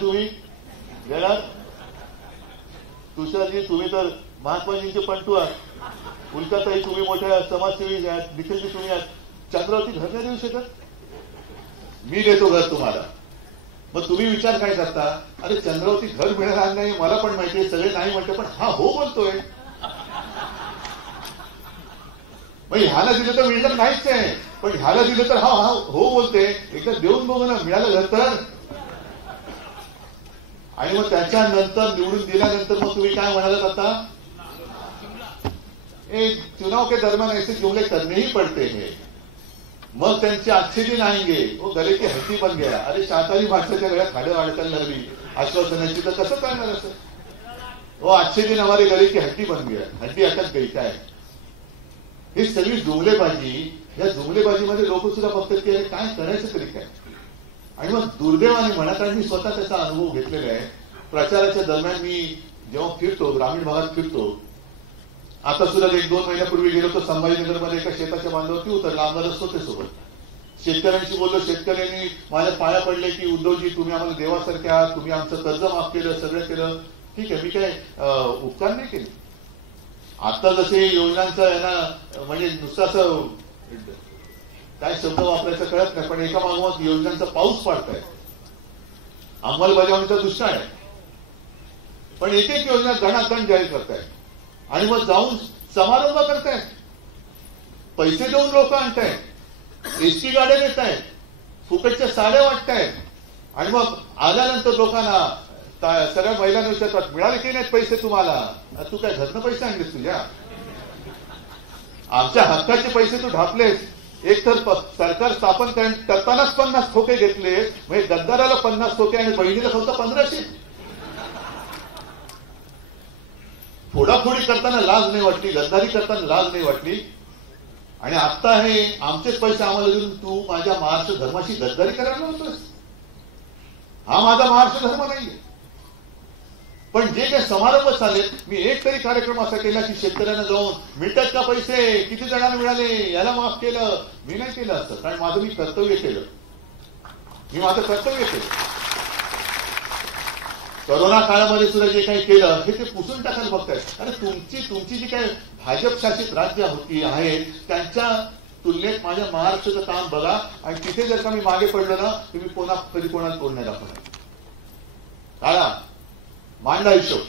तुम्ही देणार? तुषारजी तुम्ही तर महात्माजींचे पंटू आहात, उल्काताई तुम्ही मोठ्या समाजसेवी आहात, निखिलजी तुम्ही आहात, चंद्रावती घर नाही देऊ शकत? मी देतो घर तुम्हाला. मग तुम्ही विचार काय करता, अरे चंद्रावती घर मिळणार नाही मला पण माहितीये, सगळे नाही म्हणते, पण हा हो बोलतोय. मग ह्याला दिलं तर मिळणार नाहीच आहे, पण ह्याला दिलं तर हा हा हो बोलते. एकदा देऊन बघू ना, मिळालं घर तर. आणि मग त्याच्यानंतर निवडून दिल्यानंतर मग तुम्ही काय म्हणालात आता, एक चुनाव के दरम्यान ऐसे जुमले करने ही पडते हैं. मग त्यांचे अच्छे दिन आएंगे वो गले की हड्डी बन गया. अरे शाकाहारी माणसाच्या गळ्यात हाडं अडकायला लागली आश्वासनाची, तर कसं करणार असं? वो अच्छे दिन हमारे गले की हड्डी बन गया, हड्डी अटक गई. काय ही सगळी जुमलेबाजी, या जुमलेबाजीमध्ये लोक सुद्धा बघतात की अरे काय करायचं तरी काय. आणि मग दुर्दैवाने म्हणा, कारण मी स्वतः त्याचा अनुभव घेतलेला आहे. प्रचाराच्या दरम्यान मी जेव्हा फिरतो, ग्रामीण भागात फिरतो, आता सुद्धा 1-2 महिन्यापूर्वी गेलो तर संभाजीनगरमध्ये एका शेताच्या बांधावरती उतरला, आमदार असतो ते सोबत. शेतकऱ्यांशी बोललो, शेतकऱ्यांनी माझ्या पाया पडले की उद्धवजी तुम्ही आम्हाला देवासारखे आहात, तुम्ही आमचं कर्ज माफ केलं, सगळं केलं. ठीक आहे, मी काय उपकार नाही केले. आता जसे योजनांचं आहे ना, म्हणजे नुसतं असं काय शब्द वापरायचं कळत नाही, पण एका मागोमाग योजनांचा पाऊस पडताय, अंमलबजावणीचा दुष्काळ आहे. पण एक एक योजना गणागण जाहीर करताय आणि मग जाऊन समारंभ करतायत, पैसे देऊन लोक आणतायत, एसटी गाड्या देत आहेत, फुकटच्या साड्या वाटतायत. आणि मग आल्यानंतर लोकांना सगळ्या महिलांना विचारतात, मिळाले की नाहीत पैसे तुम्हाला? तू काय घरनं पैसे आणलेस तुझ्या? आमच्या हक्काचे पैसे तू ढापलेस. एक तर सरकार स्थापन करतानाच 50 खोके घेतले, म्हणजे गद्दाराला 50 खोके आणि बहिणीला फक्त 1500. फोडाफोडी करताना लाज नाही वाटली, गद्दारी करताना लाज नाही वाटली. आणि आता हे आमचेच पैसे आम्हाला देऊन तू माझ्या महाराष्ट्र धर्माशी गद्दारी करायला होतोस. हा माझा महाराष्ट्र धर्म नाहीये. पण जे काही समारंभ चालेल, मी एक तरी कार्यक्रम असा केला की शेतकऱ्यांना जाऊन मिळतात का पैसे, किती जणांना मिळाले, याला माफ केलं. मी नाही केलं असं, कारण माझं मी कर्तव्य केलं, मी माझं कर्तव्य केलं. कोरोना काळामध्ये सुद्धा जे काही केलं हे ते पुसून टाकायला बघतायत. अरे तुमची जी काही भाजप शासित राज्य होती आहेत त्यांच्या तुलनेत माझ्या महाराष्ट्राचं काम बघा. आणि तिथे जर का मी मागे पडलो ना, तुम्ही पुन्हा कधी कोणाला तोड नाही दाखवणार. काळा मांडा हिशोब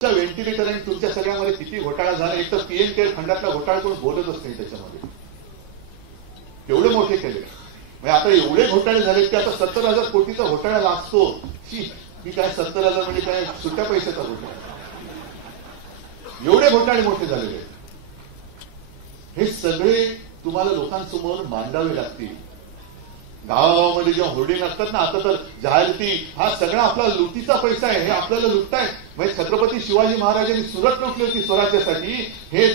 व्हेंटिलेटर आणि तुमच्या सगळ्यामध्ये किती घोटाळा झाला. एक तर पीएम केअर फंडातला घोटाळा कोण बोलतच नाही त्याच्यामध्ये, केवढे मोठे केले. म्हणजे आता एवढे घोटाळे झालेत की आता 70,000 कोटीचा घोटाळा लागतो. की काय 70,000 म्हणजे काय सुट्ट्या पैशाचा घोटाळा. एवढे घोटाळे मोठे झालेले आहेत. हे सगळे तुम्हाला लोकांसमोर मांडावे लागतील. गावामध्ये जेव्हा होर्डिंग असतात ना, आता तर जाहिराती, हा सगळा आपला लुटीचा पैसा आहे, हे आपल्याला लुटतायत. म्हणजे छत्रपती शिवाजी महाराजांनी सुरत लुटली होती स्वराज्यासाठी. हे